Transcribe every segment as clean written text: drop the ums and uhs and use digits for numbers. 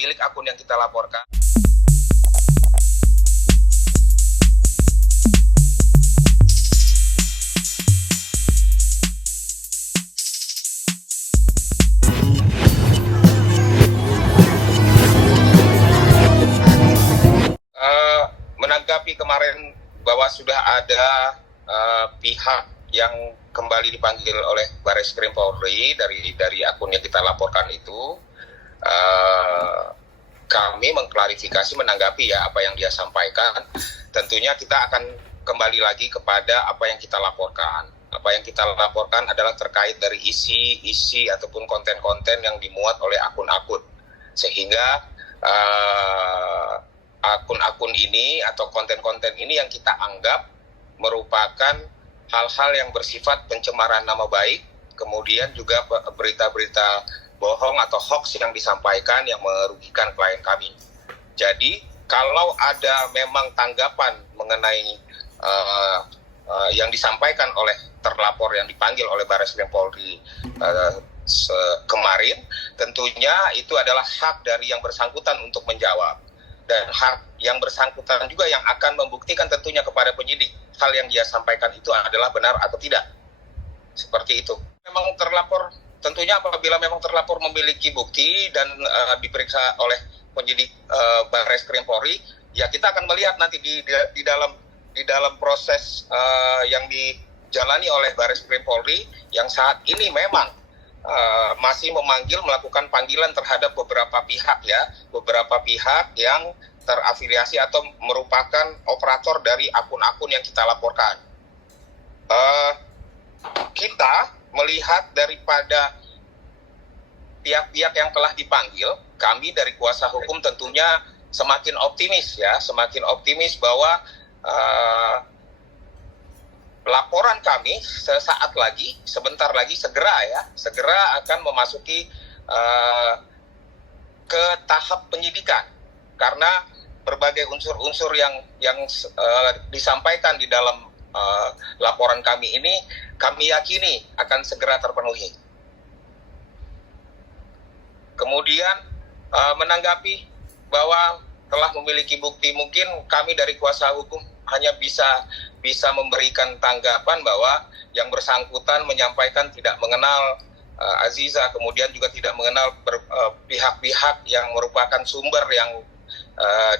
pemilik akun yang kita laporkan. Menanggapi kemarin bahwa sudah ada pihak yang kembali dipanggil oleh Barreskrim Polri dari akun yang kita laporkan itu, kami mengklarifikasi, menanggapi ya apa yang dia sampaikan. Tentunya kita akan kembali lagi kepada apa yang kita laporkan. Apa yang kita laporkan adalah terkait dari isi ataupun konten-konten yang dimuat oleh akun-akun, sehingga akun-akun ini atau konten-konten ini yang kita anggap merupakan hal-hal yang bersifat pencemaran nama baik, kemudian juga berita-berita bohong atau hoax yang disampaikan yang merugikan klien kami. Jadi kalau ada memang tanggapan mengenai yang disampaikan oleh terlapor yang dipanggil oleh Barreskrim Polri kemarin, tentunya itu adalah hak dari yang bersangkutan untuk menjawab. Dan hak yang bersangkutan juga yang akan membuktikan tentunya kepada penyidik hal yang dia sampaikan itu adalah benar atau tidak. Seperti itu. Memang terlapor, tentunya apabila memang terlapor memiliki bukti dan diperiksa oleh penyidik Barreskrim Polri, ya kita akan melihat nanti di dalam proses yang dijalani oleh Barreskrim Polri yang saat ini memang masih melakukan panggilan terhadap beberapa pihak yang terafiliasi atau merupakan operator dari akun-akun yang kita laporkan. Kita melihat daripada pihak-pihak yang telah dipanggil, kami dari kuasa hukum tentunya semakin optimis bahwa laporan kami sebentar lagi segera akan memasuki ke tahap penyidikan, karena berbagai unsur-unsur yang disampaikan di dalam laporan kami ini kami yakini akan segera terpenuhi. Kemudian menanggapi bahwa telah memiliki bukti, mungkin kami dari kuasa hukum hanya bisa memberikan tanggapan bahwa yang bersangkutan menyampaikan tidak mengenal Aziza, kemudian juga tidak mengenal pihak-pihak yang merupakan sumber yang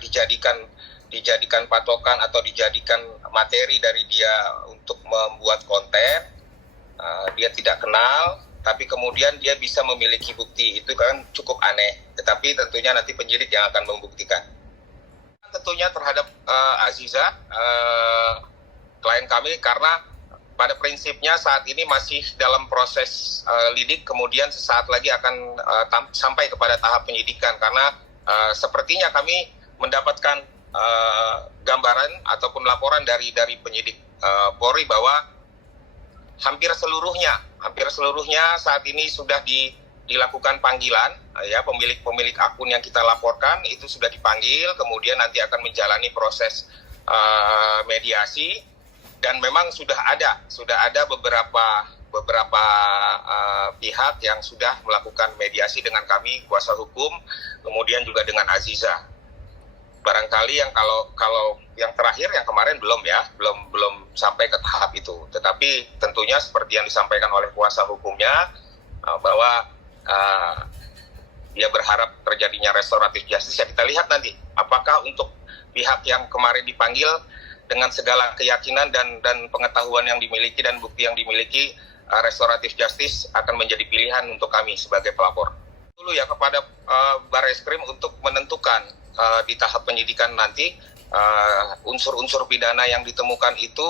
dijadikan patokan atau dijadikan materi dari dia untuk membuat konten. Dia tidak kenal, tapi kemudian dia bisa memiliki bukti. Itu kan cukup aneh, tetapi tentunya nanti penyidik yang akan membuktikan. Tentunya terhadap Aziza, klien kami, karena pada prinsipnya saat ini masih dalam proses lidik, kemudian sesaat lagi akan sampai kepada tahap penyidikan, karena sepertinya kami mendapatkan gambaran ataupun laporan dari penyidik Polri bahwa hampir seluruhnya saat ini sudah dilakukan panggilan, ya, pemilik akun yang kita laporkan itu sudah dipanggil, kemudian nanti akan menjalani proses mediasi, dan memang sudah ada beberapa pihak yang sudah melakukan mediasi dengan kami kuasa hukum, kemudian juga dengan Aziza. Barangkali yang kalau yang terakhir yang kemarin belum sampai ke tahap itu, tetapi tentunya seperti yang disampaikan oleh kuasa hukumnya bahwa dia berharap terjadinya restoratif justice. Ya, kita lihat nanti apakah untuk pihak yang kemarin dipanggil dengan segala keyakinan dan pengetahuan yang dimiliki dan bukti yang dimiliki, restoratif justice akan menjadi pilihan untuk kami sebagai pelapor. Dulu ya kepada Barreskrim untuk menentukan di tahap penyidikan nanti unsur-unsur pidana yang ditemukan itu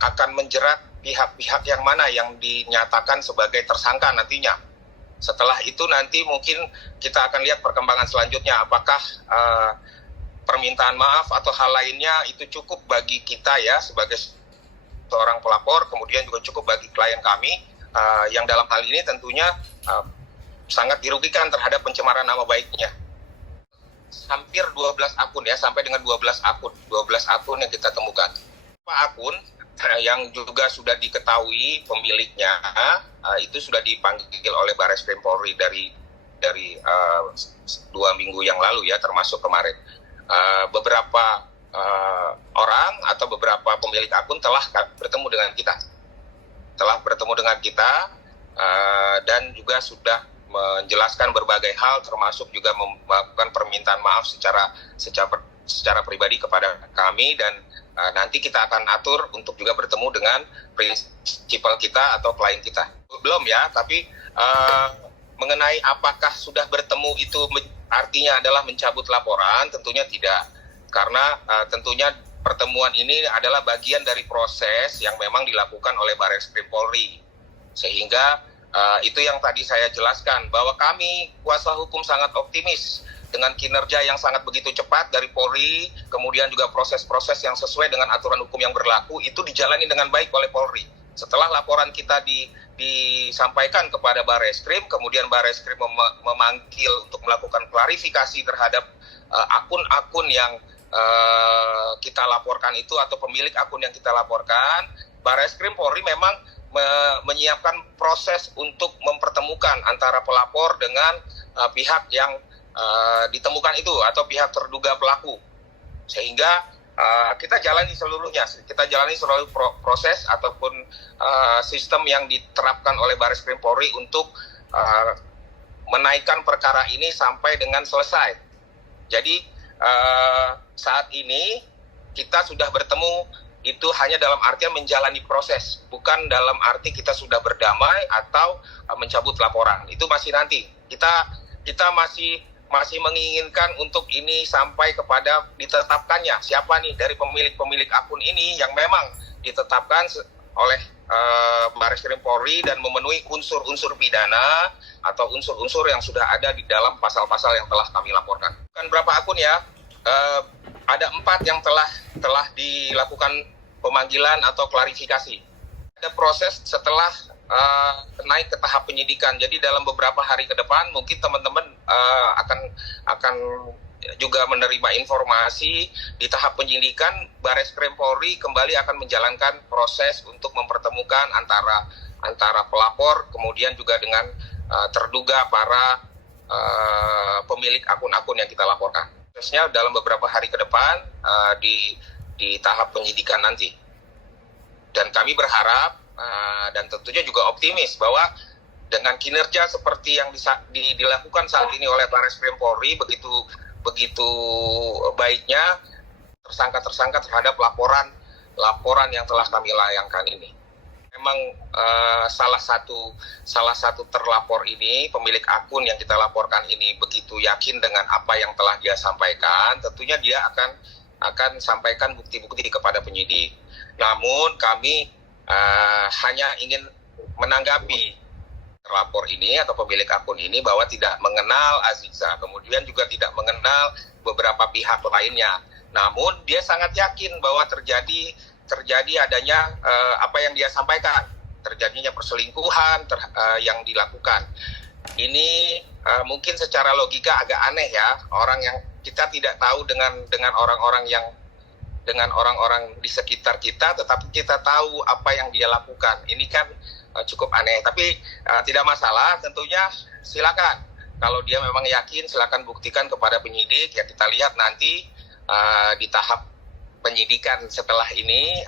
akan menjerat pihak-pihak yang mana yang dinyatakan sebagai tersangka nantinya. Setelah itu nanti mungkin kita akan lihat perkembangan selanjutnya, apakah permintaan maaf atau hal lainnya itu cukup bagi kita ya sebagai seorang pelapor, kemudian juga cukup bagi klien kami yang dalam hal ini tentunya sangat dirugikan terhadap pencemaran nama baiknya. Hampir 12 akun ya, sampai dengan 12 akun yang kita temukan. Akun yang juga sudah diketahui pemiliknya itu sudah dipanggil oleh Barreskrim Polri dari 2 minggu yang lalu ya, termasuk kemarin. Beberapa orang atau beberapa pemilik akun telah bertemu dengan kita, dan juga sudah menjelaskan berbagai hal, termasuk juga melakukan permintaan maaf secara pribadi kepada kami, dan nanti kita akan atur untuk juga bertemu dengan prinsipal kita atau klien kita. Belum ya, tapi mengenai apakah sudah bertemu itu artinya adalah mencabut laporan, tentunya tidak. Karena tentunya pertemuan ini adalah bagian dari proses yang memang dilakukan oleh Barreskrim Polri. Sehingga itu yang tadi saya jelaskan, bahwa kami kuasa hukum sangat optimis dengan kinerja yang sangat begitu cepat dari Polri, kemudian juga proses-proses yang sesuai dengan aturan hukum yang berlaku, itu dijalani dengan baik oleh Polri. Setelah laporan kita disampaikan kepada Barreskrim, kemudian Barreskrim memanggil untuk melakukan klarifikasi terhadap akun-akun yang kita laporkan itu, atau pemilik akun yang kita laporkan. Barreskrim Polri memang menyiapkan proses untuk mempertemukan antara pelapor dengan pihak yang ditemukan itu atau pihak terduga pelaku, sehingga kita jalani seluruhnya, seluruh proses ataupun sistem yang diterapkan oleh Barreskrim Polri untuk menaikkan perkara ini sampai dengan selesai. Jadi saat ini kita sudah bertemu itu hanya dalam artian menjalani proses, bukan dalam arti kita sudah berdamai atau mencabut laporan. Itu masih nanti. Kita masih menginginkan untuk ini sampai kepada ditetapkannya siapa nih dari pemilik akun ini yang memang ditetapkan oleh Barreskrim Polri dan memenuhi unsur-unsur pidana atau unsur-unsur yang sudah ada di dalam pasal-pasal yang telah kami laporkan. Bukan berapa akun ya, ada 4 yang telah dilakukan pemanggilan atau klarifikasi. Ada proses setelah naik ke tahap penyidikan. Jadi dalam beberapa hari ke depan mungkin teman-teman akan juga menerima informasi di tahap penyidikan. Barreskrim Polri kembali akan menjalankan proses untuk mempertemukan antara pelapor kemudian juga dengan terduga para pemilik akun-akun yang kita laporkan. Prosesnya dalam beberapa hari ke depan di tahap penyidikan nanti. Dan kami berharap dan tentunya juga optimis bahwa dengan kinerja seperti yang dilakukan saat ini oleh Barreskrim Polri, begitu baiknya tersangka terhadap laporan yang telah kami layangkan ini. Memang salah satu terlapor ini, pemilik akun yang kita laporkan ini begitu yakin dengan apa yang telah dia sampaikan, tentunya dia akan sampaikan bukti-bukti kepada penyidik. Namun kami hanya ingin menanggapi terlapor ini atau pemilik akun ini bahwa tidak mengenal Aziza, kemudian juga tidak mengenal beberapa pihak lainnya. Namun dia sangat yakin bahwa terjadi adanya apa yang dia sampaikan, terjadinya perselingkuhan yang dilakukan. Ini mungkin secara logika agak aneh ya, orang yang kita tidak tahu dengan orang-orang di sekitar kita, tetapi kita tahu apa yang dia lakukan. Ini kan cukup aneh, tapi tidak masalah. Tentunya silakan, kalau dia memang yakin silakan buktikan kepada penyidik. Ya kita lihat nanti di tahap penyidikan setelah ini.